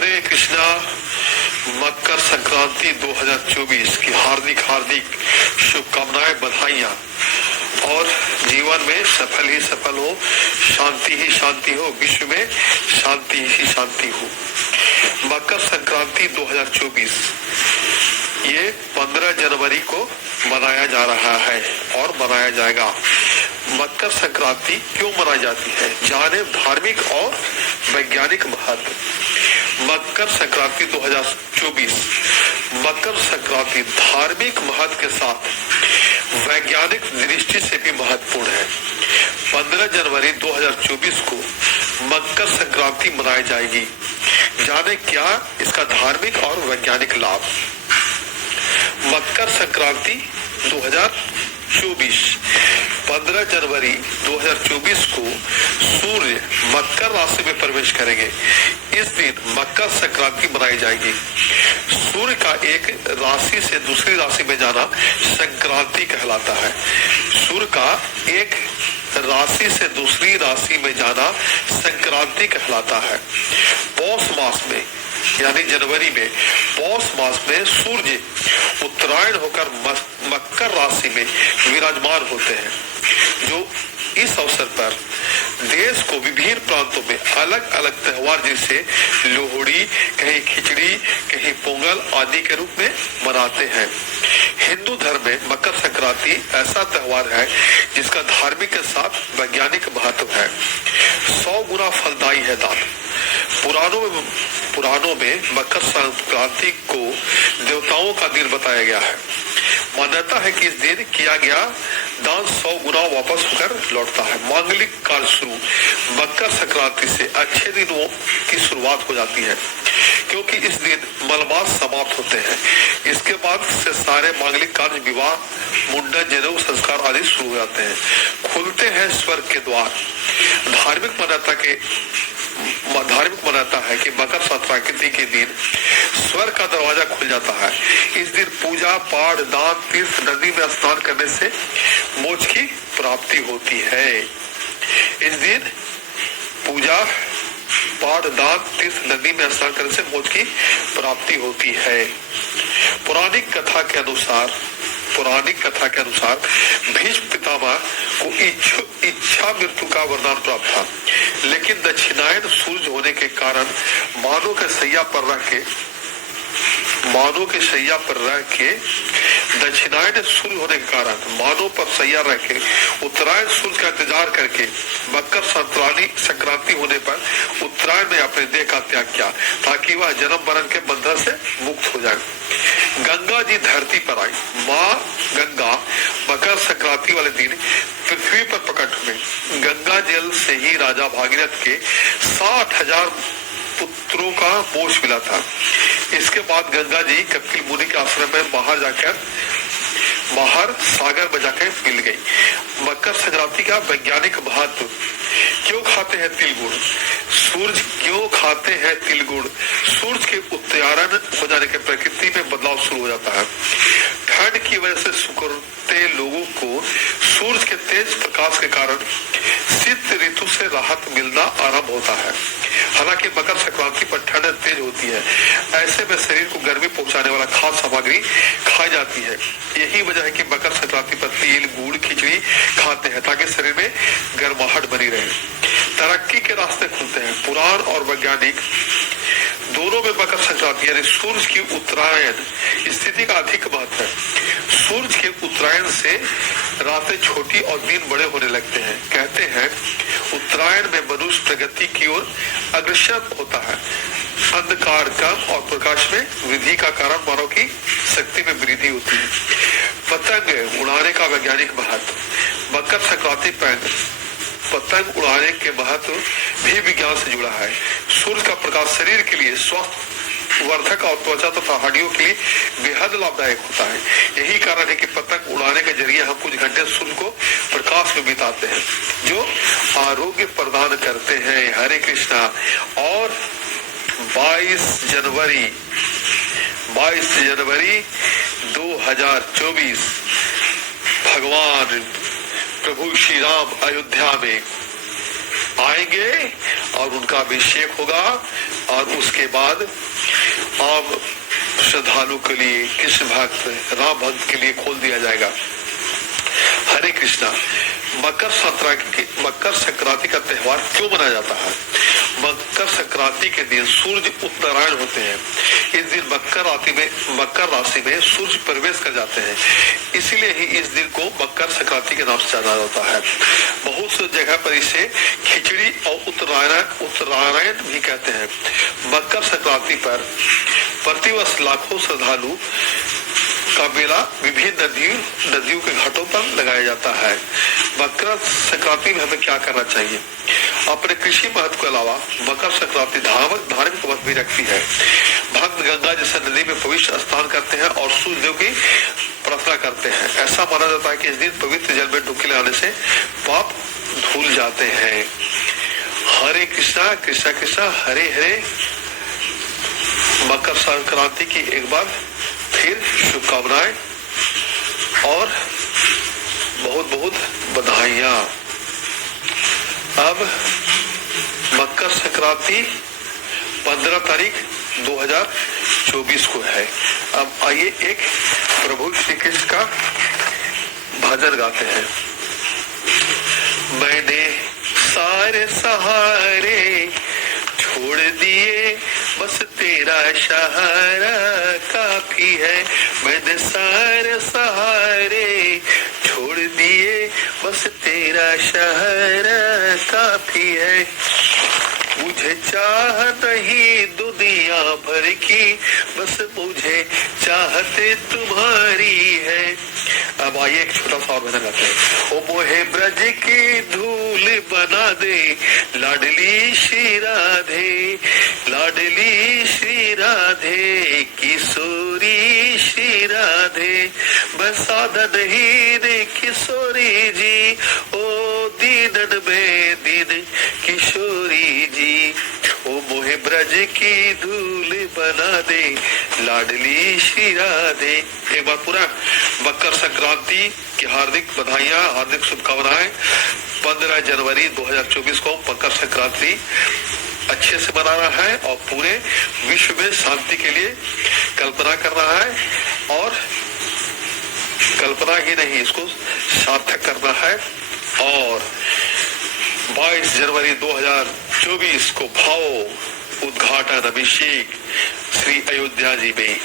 हरे कृष्णा। मकर संक्रांति 2024 की हार्दिक हार्दिक शुभकामनाएं, बधाइयां, और जीवन में सफल ही सफल हो, शांति ही शांति हो, विश्व में शांति ही शांति हो। मकर संक्रांति 2024 ये 15 जनवरी को मनाया जा रहा है और मनाया जाएगा। मकर संक्रांति क्यों मनाई जाती है, जाने धार्मिक और वैज्ञानिक महत्व। मकर संक्रांति 2024 मकर संक्रांति धार्मिक महत्व के साथ वैज्ञानिक दृष्टि से भी महत्वपूर्ण है। 15 जनवरी 2024 को मकर संक्रांति मनाई जाएगी। जाने क्या इसका धार्मिक और वैज्ञानिक लाभ। मकर संक्रांति 2024 15 जनवरी 2024 को सूर्य मकर राशि में प्रवेश करेंगे। इस दिन मकर संक्रांति मनाई जाएगी। सूर्य का एक राशि से दूसरी राशि में जाना संक्रांति कहलाता है। सूर्य का एक राशि से दूसरी राशि में जाना संक्रांति कहलाता है। पौष मास में यानी जनवरी में, पौष मास में सूर्य उत्तरायण होकर मकर राशि में विराजमान होते हैं, जो इस अवसर पर देश को विभिन्न प्रांतों में अलग अलग त्योहार जैसे लोहड़ी, कहीं खिचड़ी, कहीं पोंगल आदि के रूप में मनाते हैं। हिंदू धर्म में मकर संक्रांति ऐसा त्योहार है जिसका धार्मिक के साथ वैज्ञानिक महत्व है। 100 गुना फलदायी है दान। पुराणों में मकर संक्रांति को देवताओं का दिन बताया गया है। मान्यता है कि इस दिन किया गया दान 100 गुना वापस होकर लौटता है। मांगलिक कार्य शुरू मकर संक्रांति से अच्छे दिनों की शुरुआत हो जाती है, क्योंकि इस दिन मलमास समाप्त होते हैं। इसके बाद से सारे मांगलिक कार्य, विवाह, मुंडन, जनेऊ संस्कार आदि शुरू हो जाते हैं। खुलते हैं स्वर्ग के द्वार। धार्मिक मान्यता है कि मकर संक्रांति के दिन स्वर्ग का दरवाजा खुल जाता है। इस दिन पूजा पाठ, दान, तीर्थ, नदी में स्नान करने से मोक्ष की प्राप्ति होती है। इस दिन पूजा पाठ, दान, तीर्थ, नदी में स्नान करने से मोक्ष की प्राप्ति होती है। पौराणिक कथा के अनुसार भीष्म पितामह को इच्छा मृत्यु का वरदान प्राप्त था, लेकिन दक्षिणायन सूरज होने के कारण मानव के सैया पर रह के दक्षिणायन सूर्य होने के कारण मानव पर सैया रह के उत्तरायण सूर्य का इंतजार करके मकर संक्रांति होने पर उत्तरायण में अपने देह का त्याग किया, ताकि वह जन्म मरण के बंधन से मुक्त हो जाए। गंगा जी धरती पर आई। माँ गंगा मकर संक्रांति वाले दिन पृथ्वी पर प्रकट हुए। गंगा जल से ही राजा भागीरथ के 60,000 पुत्रों का मोक्ष मिला था। इसके बाद गंगा जी कपिल मुनि के आश्रम में बाहर सागर में जाकर मिल गई। मकर संक्रांति का वैज्ञानिक महत्व। क्यों खाते हैं तिल गुड़? सूरज क्यों खाते हैं तिल गुड़? सूरज के उत्तरायण हो जाने के प्रकृति में बदलाव शुरू हो जाता है। ठंड की वजह से सिकुड़ते लोगों को सूरज के तेज प्रकाश के कारण शीत ऋतु से राहत मिलना आरंभ होता है। हालांकि मकर संक्रांति पर ठंड तेज होती है, ऐसे में शरीर को गर्मी पहुंचाने वाला खाद्य सामग्री खाई जाती है। यही वजह है कि मकर संक्रांति पर तिल, गुड़, खिचड़ी खाते हैं, ताकि शरीर में गर्माहट बनी रहे। तरक्की के रास्ते खुलते हैं। पुराण और वैज्ञानिक दोनों में मकर संक्रांति यानी सूरज की उत्तरायण स्थिति का अधिक महत्व है। सूरज के उत्तरायण से रातें छोटी और दिन बड़े होने लगते हैं। कहते हैं उत्तरायण में मनुष्य प्रगति की ओर अग्रसर होता है। अंधकार कम और प्रकाश में वृद्धि का कारण मानव की शक्ति में वृद्धि होती है। पतंग उड़ाने का वैज्ञानिक महत्व। मकर संक्रांति पर पतंग उड़ाने के महत्व भी विज्ञान से जुड़ा है। सूर्य का प्रकाश शरीर के लिए स्वस्थ वर्धक और त्वचा तथा हड्डियों के लिए बेहद लाभदायक होता है। यही कारण है कि पतंग उड़ाने के जरिए हम कुछ घंटे सूर्य को प्रकाश में बिताते हैं, जो आरोग्य प्रदान करते हैं। हरे कृष्णा। और 22 जनवरी 2024 भगवान प्रभु श्री राम अयोध्या में आएंगे और उनका अभिषेक होगा और उसके बाद आम श्रद्धालु के लिए, कृष्ण भक्त, राम भक्त के लिए खोल दिया जाएगा। हरे कृष्णा। मकर संक्रांति का त्योहार क्यों मनाया जाता है? मकर संक्रांति के दिन सूर्य उत्तरायण होते हैं। इस दिन मकर राशि में सूर्य प्रवेश कर जाते हैं, इसलिए ही इस दिन को मकर संक्रांति के नाम से जाना जाता है। बहुत सी जगह पर इसे खिचड़ी और उत्तरायण भी कहते हैं। मकर संक्रांति पर प्रतिवर्ष लाखों श्रद्धालु का मेला विभिन्न नदियों के घाटों पर लगाया जाता है। मकर संक्रांति में हमें क्या करना चाहिए? अपने कृषि महत्व के अलावा मकर संक्रांति धार्मिक महत्व भी रखती है। भक्त गंगा जैसे नदी में पवित्र स्नान करते हैं और सूर्य देव की प्रार्थना करते हैं। ऐसा माना जाता है कि इस दिन पवित्र जल में डुबकी लगाने से पाप धुल जाते हैं। हरे कृष्णा कृष्णा कृष्णा हरे हरे। मकर संक्रांति की एक बार फिर शुभकामनाएं और बहुत बहुत बधाइयां। अब मकर संक्रांति 15 तारीख 2024 को है। अब आइए एक प्रभु श्री कृष्ण का भजन गाते हैं। मैंने सारे सहारे छोड़ दिए, बस तेरा सहारा काफी है। मैंने सारे सहारे छोड़ दिए, बस तेरा सहारा काफी है। मुझे चाह नहीं दुनिया भर की, बस मुझे चाहते तुम्हारी है। अब आइए एक छोटा सा और भजन गाते हैं। ओ मोहे ब्रज की धूल बना दे, लाडली श्री राधे, लाडली श्री राधे, किशोरी श्री राधे, बसादन ही रे किशोरी जी, ओ दीनन में दीन किशोरी जी, ओ मोहे ब्रज की धूल बना दे, लाडली श्री राधे। एक बार पूरा मकर संक्रांति की हार्दिक बधाइयां, हार्दिक शुभकामनाएं। 15 जनवरी 2024 को मकर संक्रांति अच्छे से मनाना है और पूरे विश्व में शांति के लिए कल्पना करना है और कल्पना ही नहीं, इसको सार्थक करना है। और 22 जनवरी 2024 को भाव उद्घाटन अभिषेक श्री अयोध्या जी में